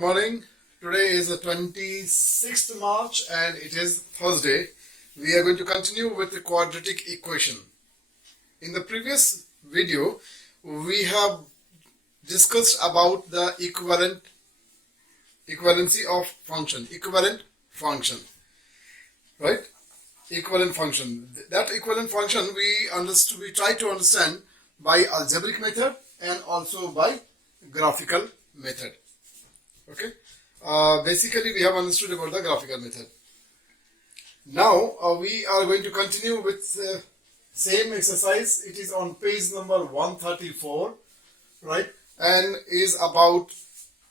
Good morning. Today is the 26th March and it is Thursday. We are going to continue with the quadratic equation. In the previous video, we have discussed about the equivalency of function, equivalent function, right? Equivalent function. That equivalent function we try to understand by algebraic method and also by graphical method. Okay. Basically, we have understood about the graphical method. Now we are going to continue with same exercise. It is on page number 134, right? And is about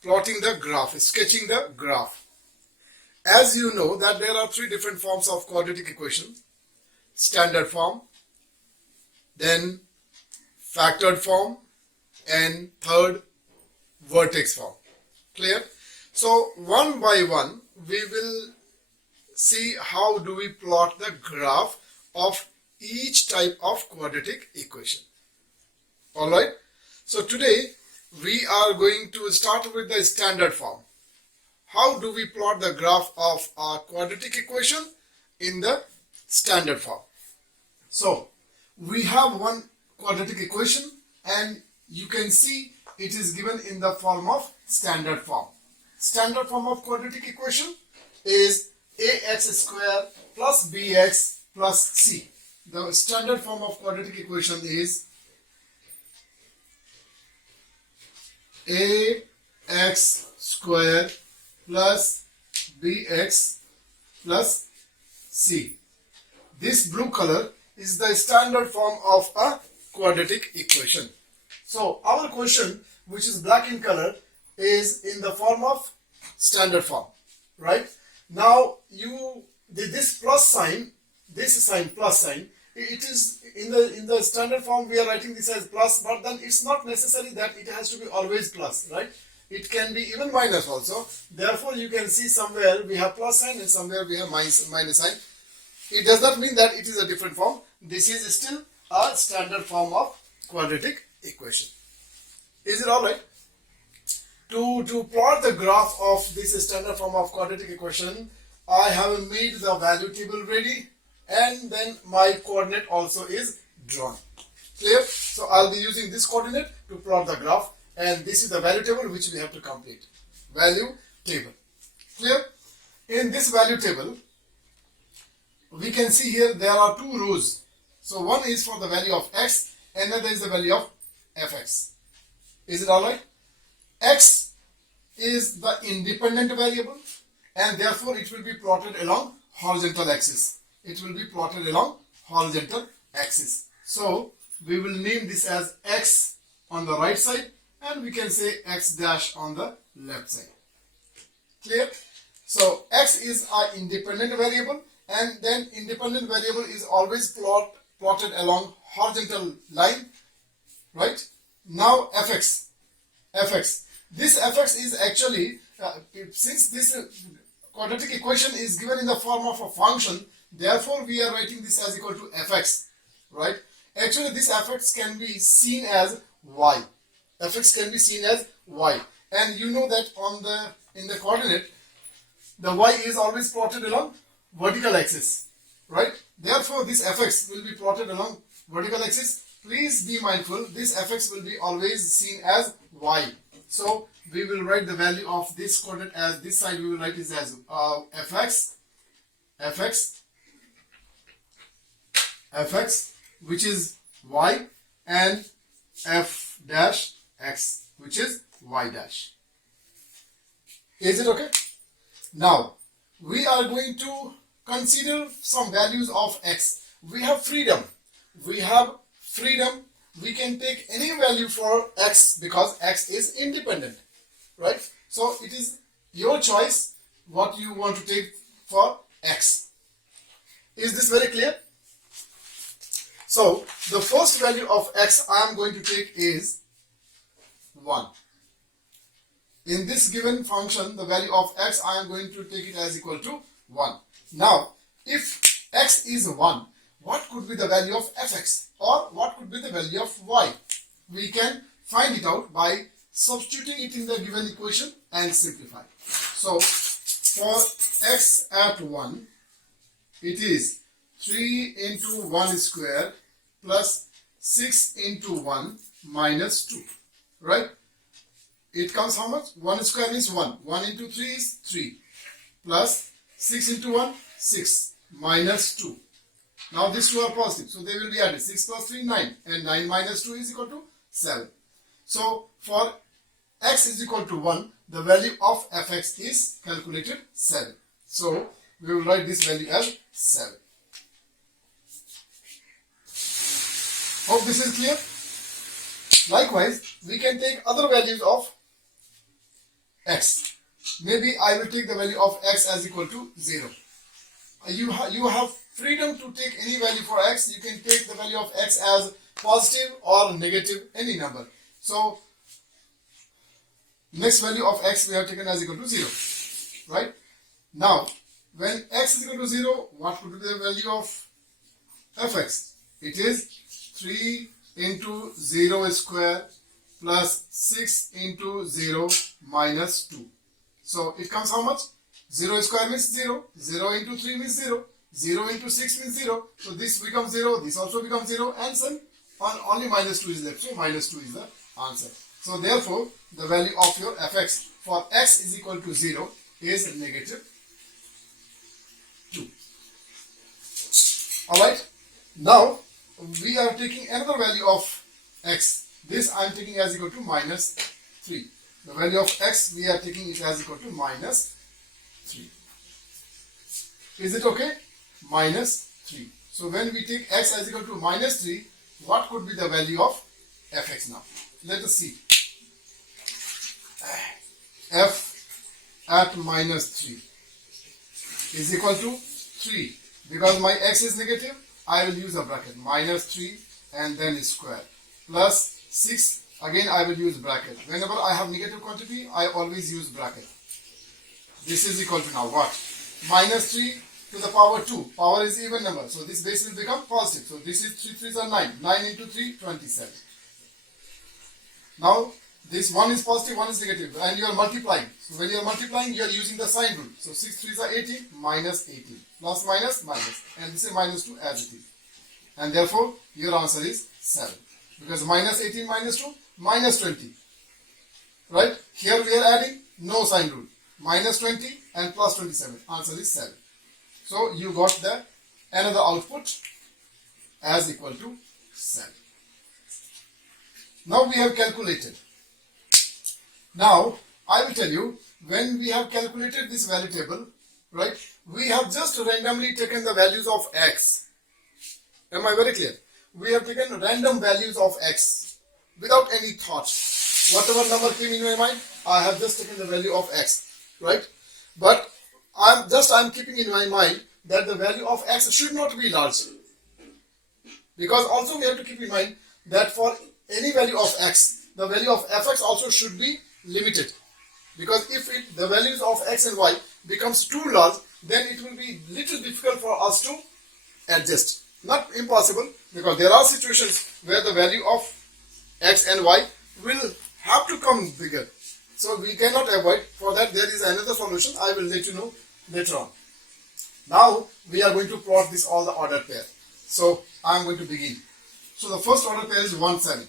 plotting the graph, sketching the graph. As you know that there are three different forms of quadratic equation: standard form, then factored form, and third, vertex form. Clear? So one by one we will see how do we plot the graph of each type of quadratic equation. Alright, so today we are going to start with the standard form. How do we plot the graph of our quadratic equation in the standard form? So we have one quadratic equation and you can see it is given in the form of standard form. Standard form of quadratic equation is ax square plus bx plus c. The standard form of quadratic equation is ax square plus bx plus c. This blue color is the standard form of a quadratic equation. So our question, which is black in color, is in the form of standard form, right? Now this plus sign, plus sign, it is in the standard form we are writing this as plus, but then it's not necessary that it has to be always plus, right? It can be even minus also. Therefore, you can see somewhere we have plus sign and somewhere we have minus sign. It does not mean that it is a different form. This is still a standard form of quadratic equation. Is it alright? To plot the graph of this standard form of quadratic equation, I have made the value table ready and then my coordinate also is drawn. Clear? So I'll be using this coordinate to plot the graph, and this is the value table which we have to complete. Value table. Clear? In this value table, we can see here there are two rows. So one is for the value of x, another is the value of fx. Is it alright? X is the independent variable and therefore it will be plotted along horizontal axis. It will be plotted along horizontal axis. So we will name this as x on the right side and we can say x dash on the left side. Clear? So x is our independent variable and then independent variable is always plotted along horizontal line, right? Now fx. This fx is actually, since this quadratic equation is given in the form of a function, therefore we are writing this as equal to fx, right? Actually this fx can be seen as y. Fx can be seen as y, and you know that in the coordinate the y is always plotted along vertical axis, right? Therefore this fx will be plotted along vertical axis. Please be mindful, this fx will be always seen as y. So we will write the value of this coordinate as this side we will write this as fx which is y, and f dash x which is y dash. Is it okay? Now we are going to consider some values of x. We have freedom. We can take any value for x because x is independent, right? So it is your choice what you want to take for x. Is this very clear? So the first value of x I am going to take is 1. In this given function, the value of x I am going to take it as equal to 1. Now if x is 1, what could be the value of fx or what could be the value of y? We can find it out by substituting it in the given equation and simplify. So for x at 1, it is 3 into 1 square plus 6 into 1 minus 2, right? It comes how much? 1 square means 1. 1 into 3 is 3 plus 6 into 1, 6 minus 2. Now these two are positive, so they will be added. 6 plus 3, 9, and 9 minus 2 is equal to 7. So for x is equal to 1, the value of fx is calculated 7. So we will write this value as 7. Hope this is clear. Likewise, we can take other values of x. Maybe I will take the value of x as equal to 0. You have freedom to take any value for x. You can take the value of x as positive or negative, any number. So next value of x we have taken as equal to 0, right? Now when x is equal to 0, what could be the value of fx? It is 3 into 0 square plus 6 into 0 minus 2. So it comes how much? 0 square means 0, 0 into 3 means 0, 0 into 6 means 0. So this becomes 0, this also becomes 0, and some only minus 2 is left. So minus 2 is the answer. So therefore the value of your fx for x is equal to 0 is negative 2. Alright, now we are taking another value of x. This I am taking as equal to minus 3. The value of x we are taking it as equal to minus 3. Is it okay? Minus 3. So when we take x as equal to minus 3, what could be the value of fx now? Let us see. F at minus 3 is equal to 3. Because my x is negative, I will use a bracket. Minus 3 and then square. Plus 6, again I will use bracket. Whenever I have negative quantity, I always use bracket. This is equal to now what? Minus 3 to the power 2. Power is even number. So this base will become positive. So this is 3 3s are 9. 9 into 3, 27. Now this 1 is positive, 1 is negative, and you are multiplying. So when you are multiplying, you are using the sign rule. So 6 3s are 18, minus 18. Plus minus, minus. And this is minus 2 as it is. And therefore, your answer is 7. Because minus 18 minus 2, minus 20. Right? Here we are adding no sign rule. Minus 20 and plus 27. Answer is 7. So you got the another output as equal to 7. Now we have calculated. Now I will tell you, when we have calculated this value table, right, we have just randomly taken the values of x. Am I very clear? We have taken random values of x without any thought. Whatever number came in my mind, I have just taken the value of x, right? But I'm keeping in my mind that the value of x should not be large. Because also we have to keep in mind that for any value of x, the value of fx also should be limited. Because if the values of x and y becomes too large, then it will be little difficult for us to adjust. Not impossible, because there are situations where the value of x and y will have to come bigger. So we cannot avoid. For that there is another solution. I will let you know later on. Now we are going to plot this all the ordered pair. So I am going to begin. So the first ordered pair is 1 7.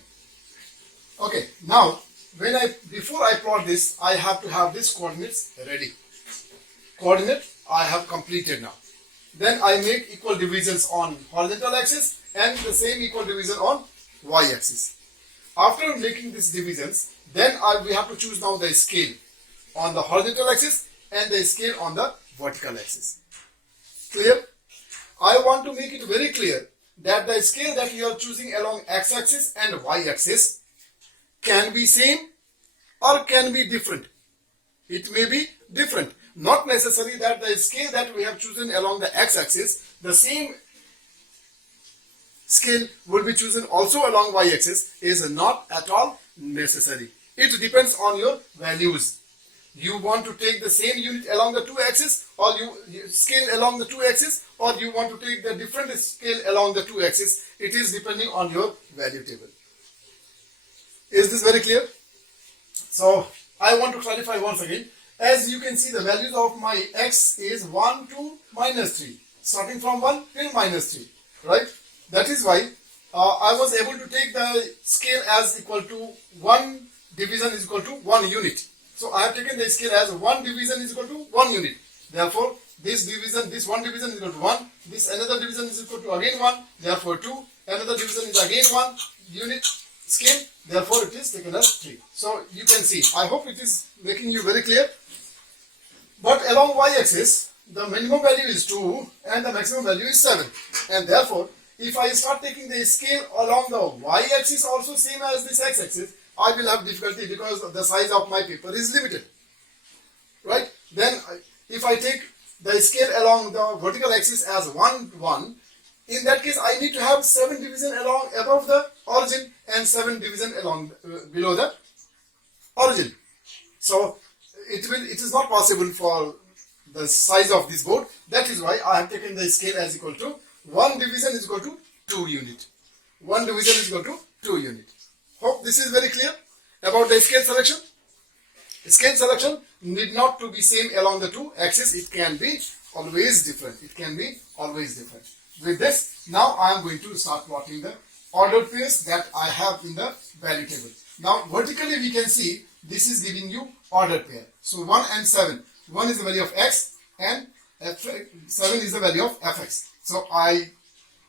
Okay, now before I plot this, I have to have these coordinates ready. Coordinate I have completed now. Then I make equal divisions on horizontal axis and the same equal division on y-axis. After making these divisions, then we have to choose now the scale on the horizontal axis and the scale on the vertical axis. Clear? I want to make it very clear that the scale that you are choosing along x-axis and y-axis can be same or can be different. It may be different. Not necessary that the scale that we have chosen along the x-axis, the same scale will be chosen also along y-axis is not at all necessary. It depends on your values. You want to take the same unit along the two axes, or you scale along the two axes, or you want to take the different scale along the two axes. It is depending on your value table. Is this very clear? So I want to clarify once again. As you can see, the values of my x is 1 to -3, starting from 1 till -3, right? That is why I was able to take the scale as equal to 1 division is equal to 1 unit. So I have taken the scale as 1 division is equal to 1 unit. Therefore, this division, this 1 division is equal to 1. This another division is equal to again 1. Therefore, 2. Another division is again 1 unit scale. Therefore, it is taken as 3. So you can see. I hope it is making you very clear. But along y-axis, the minimum value is 2 and the maximum value is 7. And therefore, if I start taking the scale along the y-axis also same as this x-axis, I will have difficulty because the size of my paper is limited. Right? Then, if I take the scale along the vertical axis as 1, 1, in that case, I need to have 7 division along above the origin and 7 division along below the origin. So, it is not possible for the size of this board. That is why I have taken the scale as equal to 1 division is equal to 2 unit. 1 division is equal to 2 unit. Hope this is very clear about the scale selection. Scale selection need not to be same along the two axes. It can be always different. It can be always different. With this, now I am going to start plotting the ordered pairs that I have in the value table. Now vertically we can see this is giving you ordered pair. So 1 and 7. 1 is the value of x and 7 is the value of fx. So I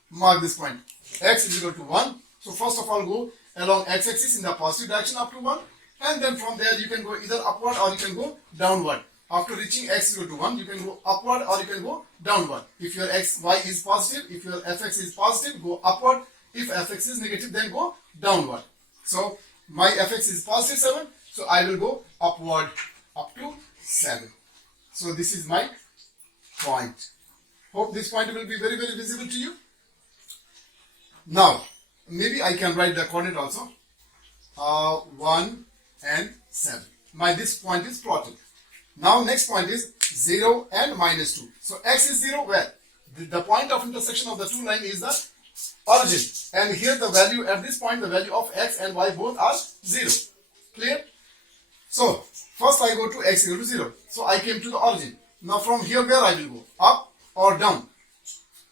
mark this point. X is equal to 1. So first of all go along x-axis in the positive direction up to 1. And then from there you can go either upward or you can go downward. After reaching x is equal to 1, you can go upward or you can go downward. If your y is positive, if your fx is positive, go upward. If fx is negative, then go downward. So my fx is positive 7. So I will go upward up to 7. So this is my point. Hope this point will be very, very visible to you. Now, maybe I can write the coordinate also. 1 and 7. This point is plotted. Now next point is 0 and -2. So x is 0 where? The point of intersection of the two lines is the origin. And here the value at this point, the value of x and y both are 0. Clear? So first I go to x equal to 0. So I came to the origin. Now from here where I will go? Up or down?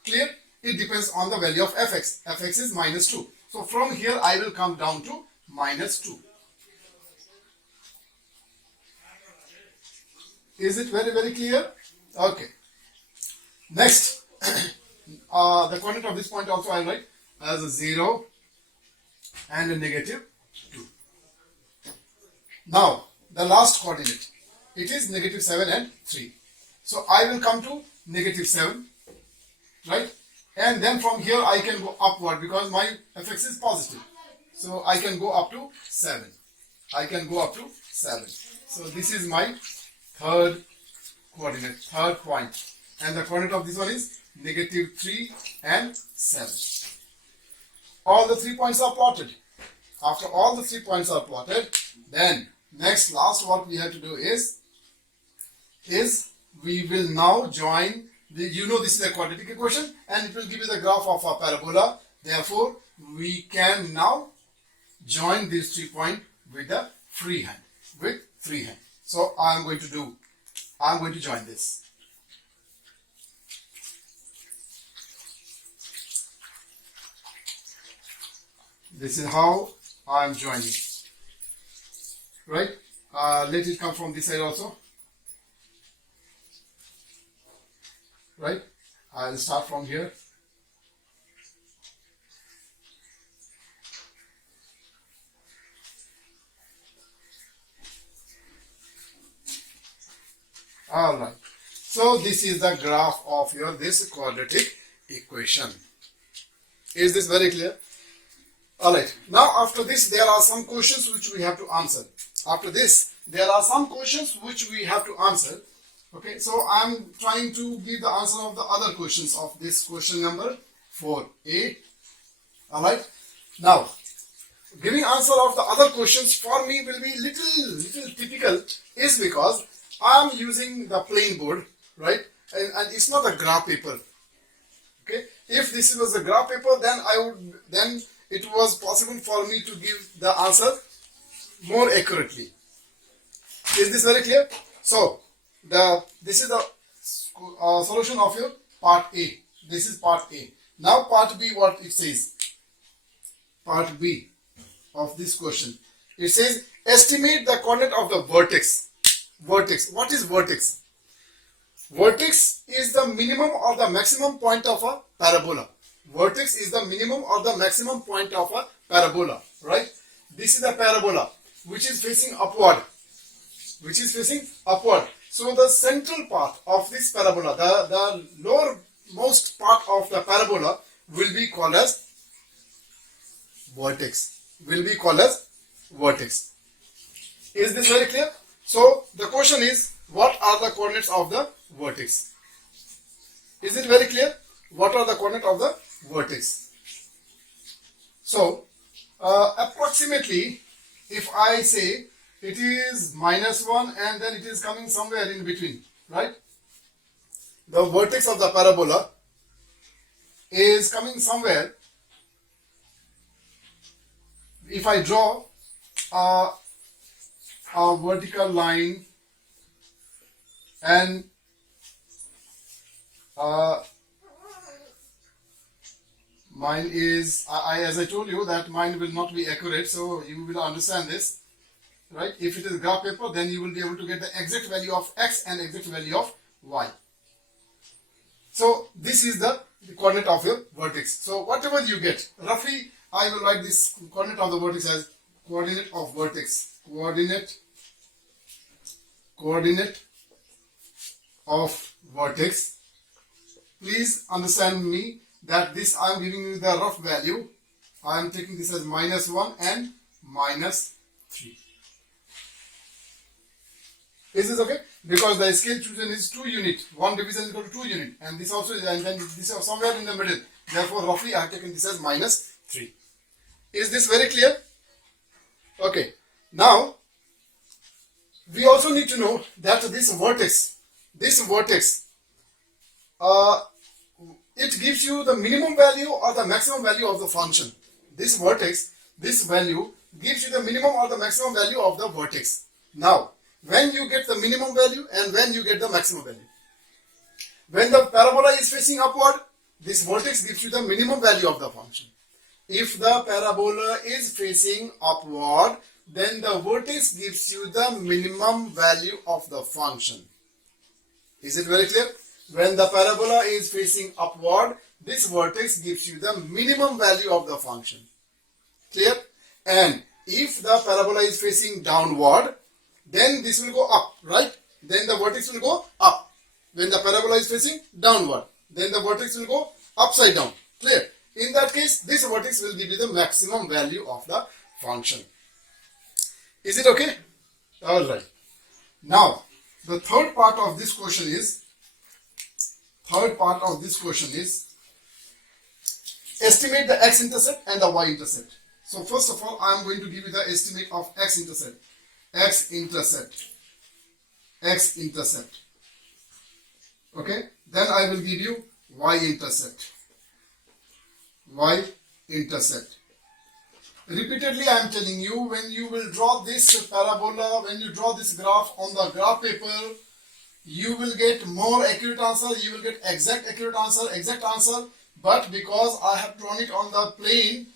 Clear? It depends on the value of fx. Fx is -2. So from here I will come down to -2. Is it very, very clear? Okay. Next, the coordinate of this point also I write as a 0 and a -2. Now, the last coordinate, it is -7 and 3. So I will come to -7, right? And then from here I can go upward because my fx is positive. So I can go up to 7. I can go up to 7. So this is my third coordinate, third point. And the coordinate of this one is -3 and 7. All the 3 points are plotted. After all the 3 points are plotted, then next last work we have to do is we will now join this is a quadratic equation and it will give you the graph of a parabola. Therefore, we can now join these 3 points with the freehand. So I'm going to join this. This is how I'm joining. Right? Let it come from this side also. Right? I'll start from here. Alright. So this is the graph of this quadratic equation. Is this very clear? Alright. Now after this there are some questions which we have to answer. Okay, so I'm trying to give the answer of the other questions of this question number 4a. Alright. Now, giving answer of the other questions for me will be little typical is because I'm using the plain board, right? And it's not a graph paper. Okay. If this was a graph paper, then it was possible for me to give the answer more accurately. Is this very clear? So this is the solution of your part A. This is part A. Now part B, what it says? Part B of this question. It says estimate the coordinate of the vertex. Vertex. What is vertex? Vertex is the minimum or the maximum point of a parabola. Vertex is the minimum or the maximum point of a parabola, right? This is a parabola which is facing upward. Which is facing upward. So the central part of this parabola, the lowermost part of the parabola will be called as vertex. Will be called as vertex. Is this very clear? So the question is, what are the coordinates of the vertex? Is it very clear? What are the coordinates of the vertex? So approximately, if I say it is -1 and then it is coming somewhere in between, right? The vertex of the parabola is coming somewhere. If I draw a vertical line and mine is, as I told you that mine will not be accurate, so you will understand this. Right? If it is graph paper, then you will be able to get the exact value of x and exact value of y. So this is the coordinate of your vertex. So whatever you get, roughly I will write this coordinate of the vertex as coordinate of vertex. Coordinate of vertex. Please understand me that this I am giving you the rough value. I am taking this as -1 and -3. Is this okay? Because the scale chosen is 2 unit. 1 division is equal to 2 unit. And this also is, and then this is somewhere in the middle. Therefore, roughly I have taken this as -3. Is this very clear? Okay. Now, we also need to know that this vertex, it gives you the minimum value or the maximum value of the function. This vertex, this value gives you the minimum or the maximum value of the vertex. Now, when you get the minimum value and when you get the maximum value. When the parabola is facing upward, this vertex gives you the minimum value of the function. If the parabola is facing upward, then the vertex gives you the minimum value of the function. Is it very clear? When the parabola is facing upward, this vertex gives you the minimum value of the function. Clear? And if the parabola is facing downward, then this will go up, right? Then the vertex will go up. When the parabola is facing downward, then the vertex will go upside down. Clear? In that case, this vertex will give you the maximum value of the function. Is it okay? Alright. Now, the third part of this question is estimate the X-intercept and the Y-intercept. So first of all, I am going to give you the estimate of X-intercept. X-intercept. Okay. Then I will give you Y-intercept. Y-intercept. Repeatedly I am telling you, when you will draw this parabola, when you draw this graph on the graph paper, you will get more accurate answer, you will get exact answer, but because I have drawn it on the plane,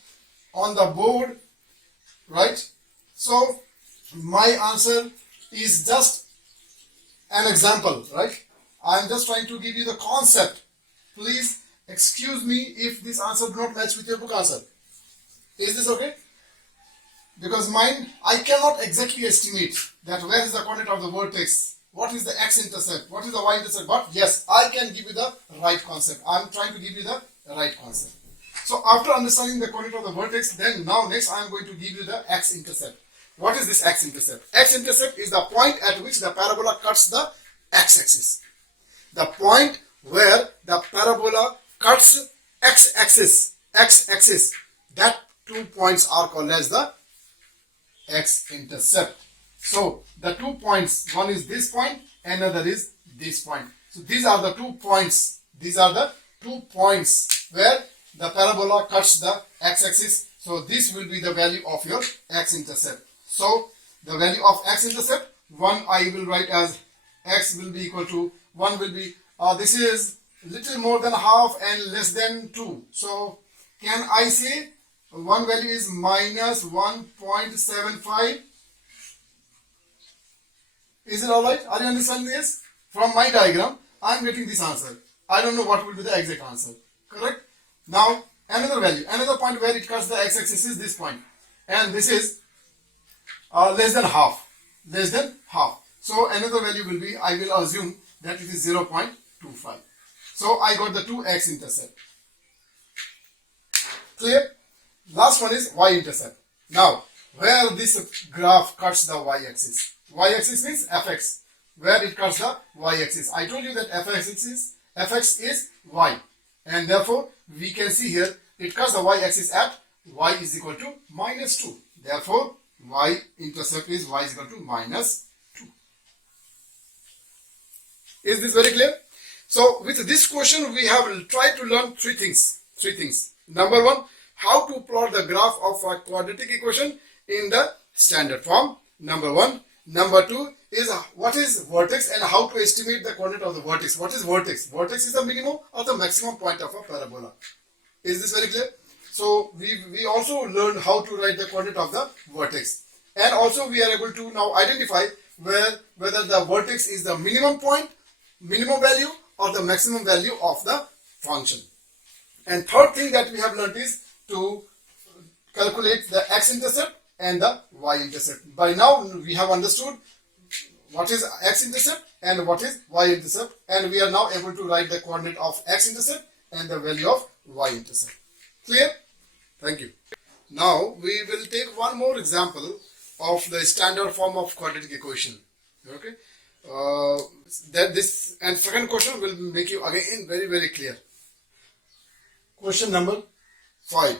on the board, right? So my answer is just an example, right? I am just trying to give you the concept. Please excuse me if this answer do not match with your book answer. Is this okay? Because mine, I cannot exactly estimate that where is the coordinate of the vertex, what is the X-intercept, what is the Y-intercept, but yes, I can give you the right concept. I am trying to give you the right concept. So after understanding the coordinate of the vertex, then now next I am going to give you the X-intercept. What is this X-intercept? X-intercept is the point at which the parabola cuts the X-axis. The point where the parabola cuts X-axis, that 2 points are called as the X-intercept. So the 2 points, one is this point, another is this point. So these are the 2 points. These are the 2 points where the parabola cuts the X-axis. So this will be the value of your X-intercept. So the value of X-intercept 1 I will write as x will be equal to 1 will be, this is little more than half and less than 2. So can I say one value is minus 1.75? Is it alright? Are you understanding this? From my diagram, I am getting this answer. I don't know what will be the exact answer. Correct? Now, another value, another point where it cuts the x-axis is this point. And this is less than half. Less than half. So, another value will be, I will assume that it is 0.25. So, I got the 2 x-intercept. Clear? Last one is y-intercept. Now, where this graph cuts the y-axis. Y-axis means fx. Where it cuts the y-axis. I told you that fx is y. And therefore, we can see here, it cuts the y-axis at y is equal to minus 2. Therefore, y-intercept is y is equal to minus 2. Is this very clear? So, with this question, we have tried to learn three things. Number one, how to plot the graph of a quadratic equation in the standard form. Number one. Number two is what is vertex and how to estimate the coordinate of the vertex. What is vertex? Vertex is the minimum or the maximum point of a parabola. Is this very clear? So we also learned how to write the coordinate of the vertex. And also we are able to now identify whether the vertex is the minimum point, minimum value or the maximum value of the function. And third thing that we have learned is to calculate the x-intercept and the y-intercept. By now we have understood what is x-intercept and what is y-intercept, and we are now able to write the coordinate of x-intercept and the value of y-intercept. Clear? Thank you. Now we will take one more example of the standard form of quadratic equation. Okay. This and second question will make you again very clear. Question number 5.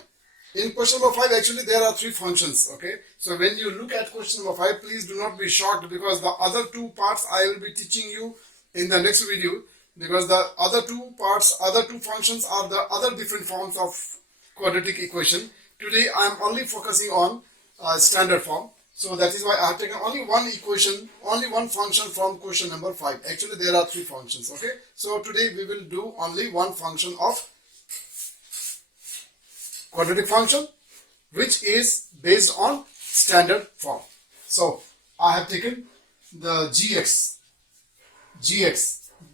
In question number 5, actually there are 3 functions. Okay. So when you look at question number 5, please do not be shocked because the other 2 parts I will be teaching you in the next video, because the other 2 parts, other 2 functions are the other different forms of quadratic equation. Today I am only focusing on standard form. So that is why I have taken only one equation, only one function from question number 5. Actually there are 3 functions. Okay. So today we will do only one function of quadratic function, which is based on standard form. So I have taken the gx.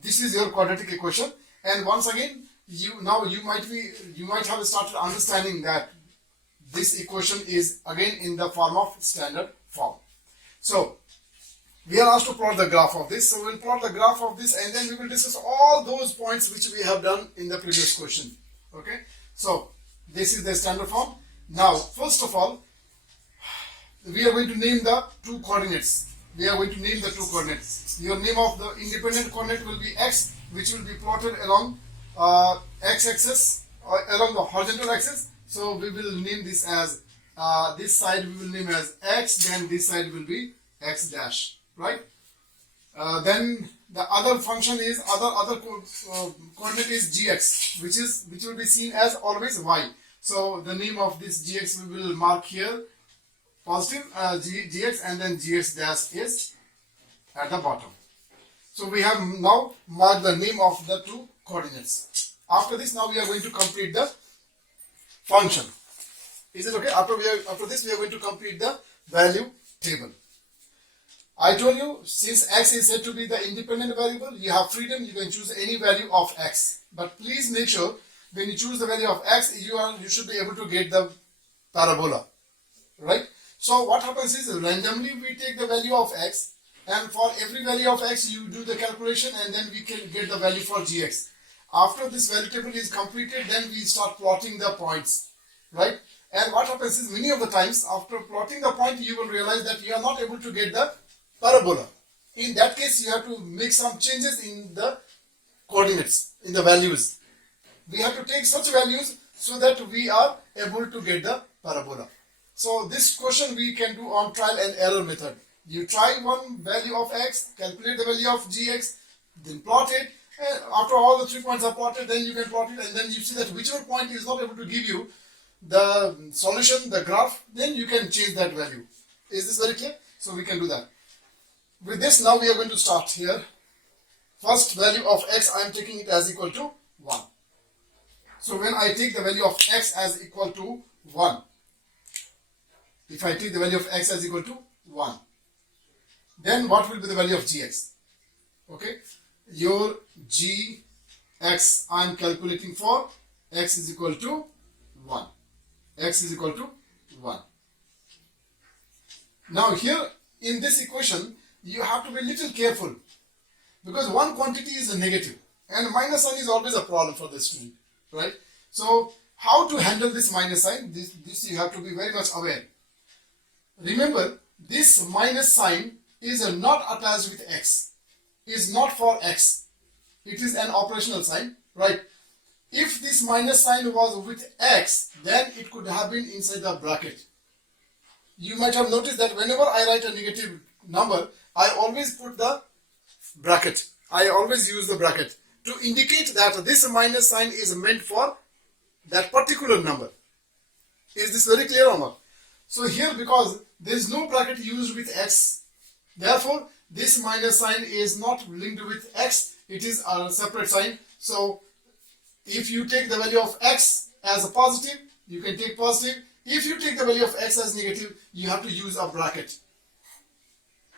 This is your quadratic equation, and once again you might have started understanding that this equation is again in the form of standard form. So we are asked to plot the graph of this. So we will plot the graph of this and then we will discuss all those points which we have done in the previous question. Okay. So this is the standard form. Now, first of all, we are going to name the 2 coordinates. Your name of the independent coordinate will be x, which will be plotted along x-axis or along the horizontal axis. So we will name this as this side we will name as x, then this side will be x dash, right? Then the other function is coordinate is gx, which will be seen as always y. So the name of this gx we will mark here positive gx, and then gx dash is at the bottom. So we have now marked the name of the 2 coordinates. After this, now we are going to complete the function. Is it okay? After this we are going to complete the value table. I told you, since x is said to be the independent variable, you have freedom, you can choose any value of x. But please make sure when you choose the value of x, you should be able to get the parabola, right? So what happens is randomly we take the value of x, and for every value of x you do the calculation, and then we can get the value for gx. After this value table is completed, then we start plotting the points, right? And what happens is many of the times after plotting the point, you will realize that you are not able to get the parabola. In that case, you have to make some changes in the coordinates, in the values. We have to take such values so that we are able to get the parabola. So this question we can do on trial and error method. You try one value of x, calculate the value of gx, then plot it. And after all the 3 points are plotted, then you can plot it, and then you see that whichever point is not able to give you the solution, the graph, then you can change that value. Is this very clear? So we can do that. With this, now we are going to start here. First value of x, I am taking it as equal to 1. So when I take the value of x as equal to 1, if I take the value of x as equal to 1, then what will be the value of gx? Okay, your gx I am calculating for x is equal to 1. X is equal to 1. Now here in this equation, you have to be a little careful because one quantity is a negative and minus sign is always a problem for the student, right? So how to handle this minus sign? This you have to be very much aware. Remember, this minus sign is not attached with x, is not for x. It is an operational sign, right? If this minus sign was with x, then it could have been inside the bracket. You might have noticed that whenever I write a negative number, I always put the bracket. I always use the bracket to indicate that this minus sign is meant for that particular number. Is this very clear or not? So here, because there is no bracket used with x, therefore this minus sign is not linked with x. It is a separate sign. So if you take the value of x as a positive, you can take positive. If you take the value of x as negative, you have to use a bracket.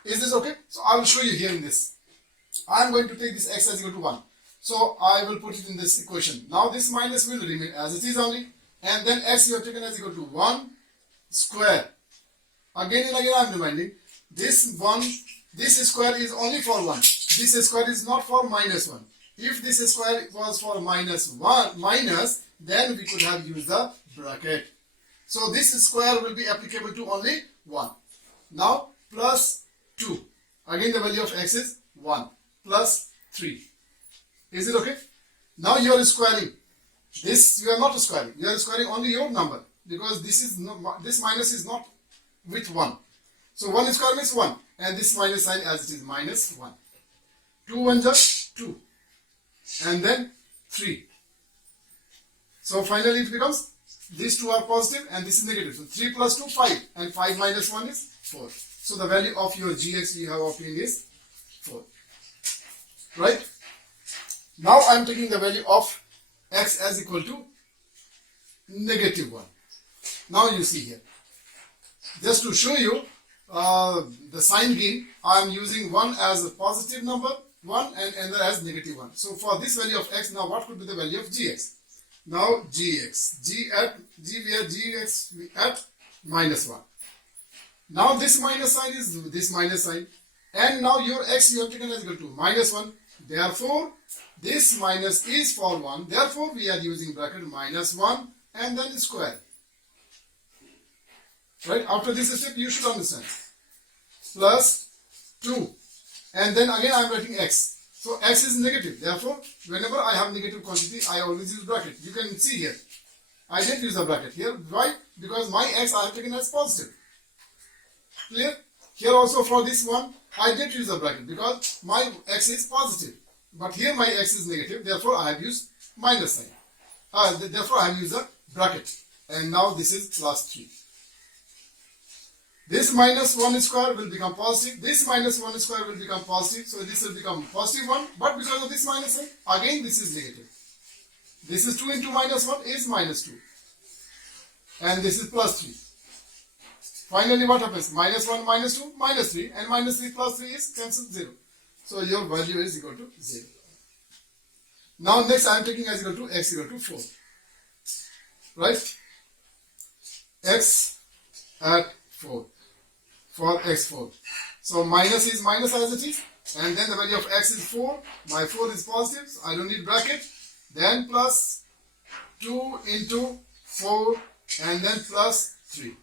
Is this okay? So I will show you here in this. I am going to take this x as equal to 1. So I will put it in this equation. Now this minus will remain as it is only. And then x you have taken as equal to 1 square. Again and again I am reminding, this square is only for 1. This square is not for minus 1. If this square was for minus, then we could have used the bracket. So this square will be applicable to only 1. Now plus 2. Again the value of x is 1 plus 3. Is it okay? Now you are squaring. This you are not squaring. You are squaring only your number because this minus is not with 1. So 1 square means 1 and this minus sign as it is minus 1. 2 1 just 2 and then 3. So finally it becomes these two are positive and this is negative. So 3 plus 2 5 and 5 minus 1 is 4. So the value of your gx you have obtained is 4. Right? Now I am taking the value of x as equal to negative 1. Now you see here. Just to show you the sign gain, I am using 1 as a positive number, 1 and another as negative 1. So for this value of x, now what could be the value of gx? Now gx, gx at minus 1. Now this minus sign is this minus sign. And now your x you have taken as equal to minus 1. Therefore, this minus is for 1. Therefore, we are using bracket minus 1 and then square. Right? After this step, you should understand. Plus 2. And then again, I am writing x. So, x is negative. Therefore, whenever I have negative quantity, I always use bracket. You can see here. I didn't use a bracket here. Why? Because my x I have taken as positive. Clear? Here also for this one, I didn't use a bracket because my x is positive. But here my x is negative. Therefore, I have used minus sign. Therefore, I have used a bracket. And now this is plus 3. This minus 1 square will become positive. This minus 1 square will become positive. So this will become positive 1. But because of this minus sign, again this is negative. This is 2 into minus 1 is minus 2. And this is plus 3. Finally what happens? Minus 1 minus 2 minus 3. And minus 3 plus 3 is cancelled 0. So your value is equal to 0. Now next I am taking as equal to x equal to 4. Right? X at 4. For x4. So minus is minus as it is. And then the value of x is 4. My 4 is positive. So I don't need bracket. Then plus 2 into 4. And then plus 3.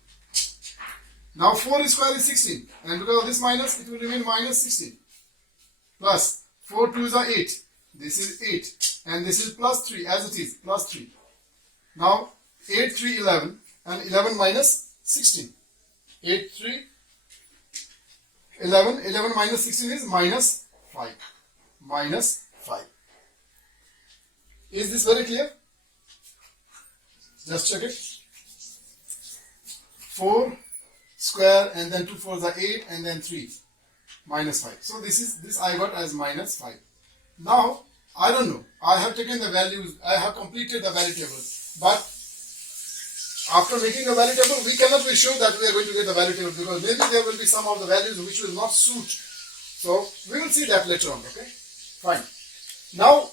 Now 4 square is 16. And because of this minus, it will remain minus 16. Plus 4 2s are 8. This is 8. And this is plus 3 as it is. Plus 3. Now 8 3 11. And 11 minus 16. 8 3 11. 11 minus 16 is minus 5. Minus 5. Is this very clear? Just check it. 4 square and then 2 4s are 8 and then 3. minus 5. So this I got as minus 5. Now I don't know. I have taken the values. I have completed the value table. But after making a value table, we cannot be sure that we are going to get the value table, because maybe there will be some of the values which will not suit. So we will see that later on. Okay, fine. Now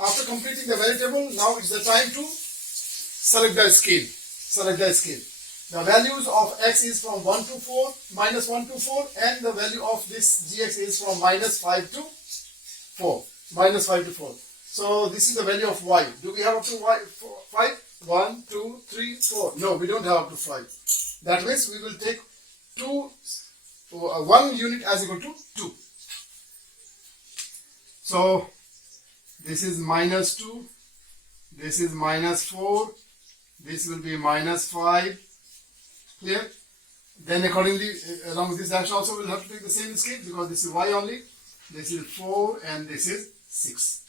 after completing the value table, now it's the time to select the scale. Select the scale. The values of x is from 1 to 4, minus 1 to 4, and the value of this gx is from minus 5 to 4. Minus 5 to 4. So this is the value of y. Do we have up to y 5? 1, 2, 3, 4. No, we don't have up to 5. That means we will take 1 unit as equal to 2. So this is minus 2. This is minus 4. This will be minus 5. Clear? Then accordingly, along with this dash also we'll have to take the same scale, because this is y only. This is 4 and this is 6.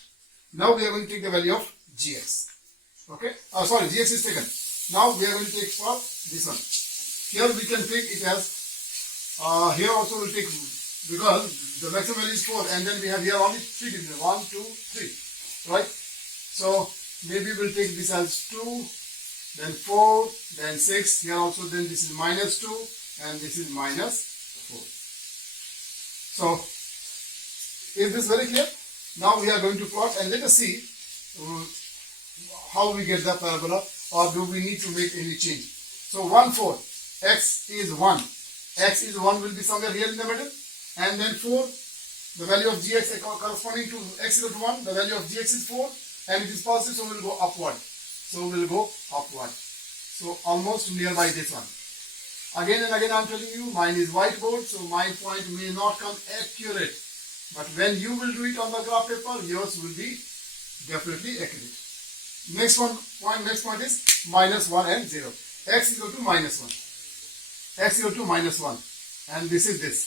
Now we are going to take the value of gx. Okay? Oh, sorry, gx is taken. Now we are going to take for this one. Here we can take it as, here also we'll take, because the maximum value is 4, and then we have here only 3 divisions. 1, 2, 3. Right? So maybe we'll take this as 2, then 4, then 6. Here also then this is minus 2, and this is minus 4. So is this very clear? Now we are going to plot, and let us see how we get the parabola, or do we need to make any change. So 1, 4, x is 1. X is 1 will be somewhere here in the middle, and then 4, the value of gx corresponding to x equal to 1, the value of gx is 4, and it is positive, so we will go upward. So we will go upward. So almost nearby this one. Again and again I am telling you, mine is whiteboard, so my point may not come accurate. But when you will do it on the graph paper, yours will be definitely accurate. Next point is minus 1 and 0. X is equal to minus 1. X is equal to minus 1. And this is this.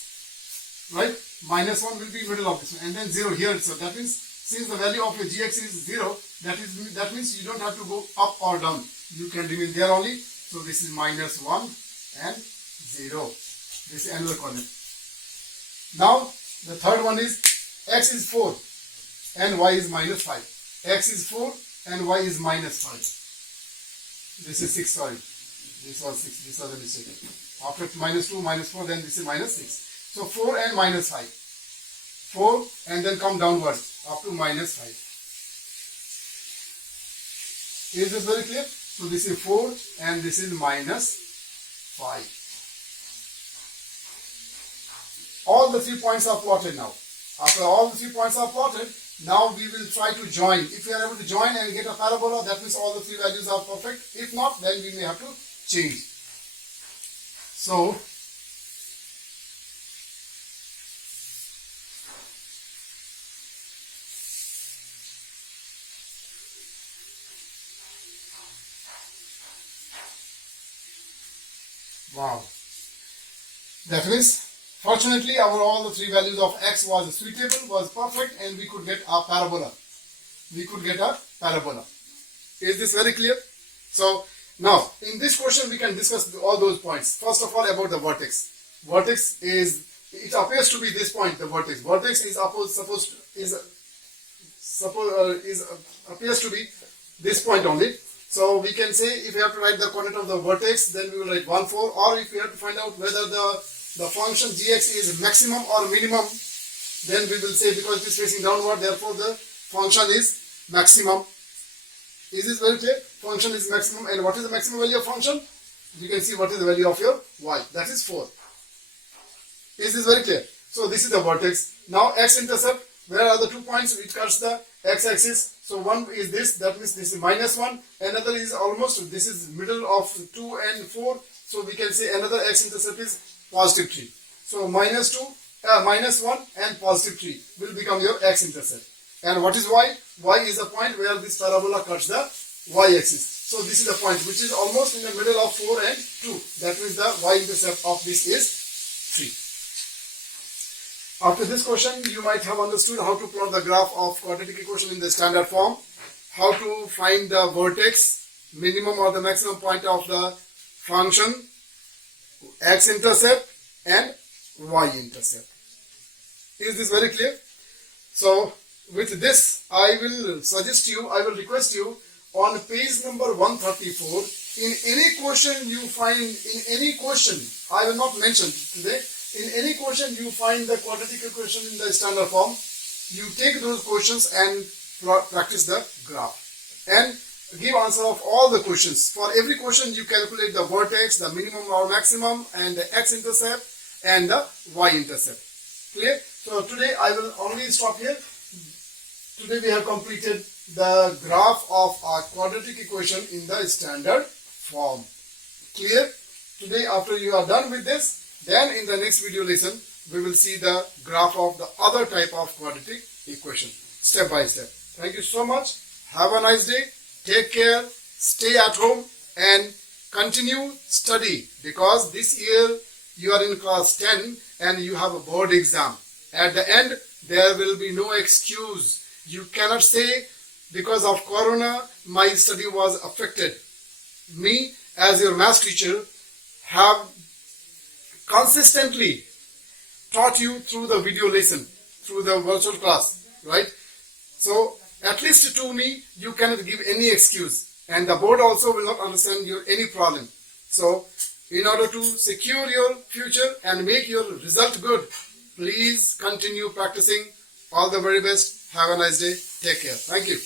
Right? Minus 1 will be middle of this one. And then 0 here. So that means, since the value of your gx is 0, that means you don't have to go up or down. You can remain there only. So this is minus 1 and 0. This is another coordinate. Now, the third one is x is 4 and y is minus 5. X is 4 and y is minus 5. This is 6, sorry. This was 6, this was a mistake. After minus 2, minus 4, then this is minus 6. So 4 and minus 5. 4 and then come downward up to minus 5. Is this very clear? So this is 4 and this is minus 5. All the 3 points are plotted now. After all the 3 points are plotted, now we will try to join. If we are able to join and get a parabola, that means all the 3 values are perfect. If not, then we may have to change. So, wow. That means, fortunately, all the 3 values of x was suitable, was perfect, and we could get a parabola. We could get a parabola. Is this very clear? So, now, in this question, we can discuss all those points. First of all, about the vertex. Vertex is, it appears to be this point, the vertex. Vertex is appears to be this point only. So, we can say, if we have to write the coordinate of the vertex, then we will write 1, 4, or if we have to find out whether the function gx is maximum or minimum, then we will say, because it is facing downward, therefore the function is maximum. Is this very clear? Function is maximum, and what is the maximum value of function? You can see what is the value of your y. That is 4. Is this very clear? So this is the vertex. Now x-intercept, where are the 2 points which cuts the x-axis? So one is this, that means this is minus 1. Another is almost, this is middle of 2 and 4. So we can say another x-intercept is positive 3. So minus 1 and positive 3 will become your x-intercept. And what is y? Y is the point where this parabola cuts the y-axis. So this is the point which is almost in the middle of 4 and 2. That means the y-intercept of this is 3. After this question, you might have understood how to plot the graph of quadratic equation in the standard form, how to find the vertex, minimum or the maximum point of the function, x-intercept and y-intercept. Is this very clear? So with this, I will request you on page number 134, in any question you find, I will not mention today, in any question you find the quadratic equation in the standard form, you take those questions and practice the graph and give answer of all the questions. For every question you calculate the vertex, the minimum or maximum, and the X-intercept and the Y-intercept. Clear? So today I will only stop here. Today we have completed the graph of our quadratic equation in the standard form. Clear? Today after you are done with this, then in the next video lesson we will see the graph of the other type of quadratic equation step by step. Thank you so much. Have a nice day. Take care. Stay at home and continue study, because this year you are in class 10 and you have a board exam. At the end there will be no excuse. You cannot say because of corona my study was affected. Me as your math teacher have consistently taught you through the video lesson, through the virtual class, right? So at least to me you cannot give any excuse, and the board also will not understand your any problem. So in order to secure your future and make your result good, please continue practicing. All the very best. Have a nice day. Take care. Thank you.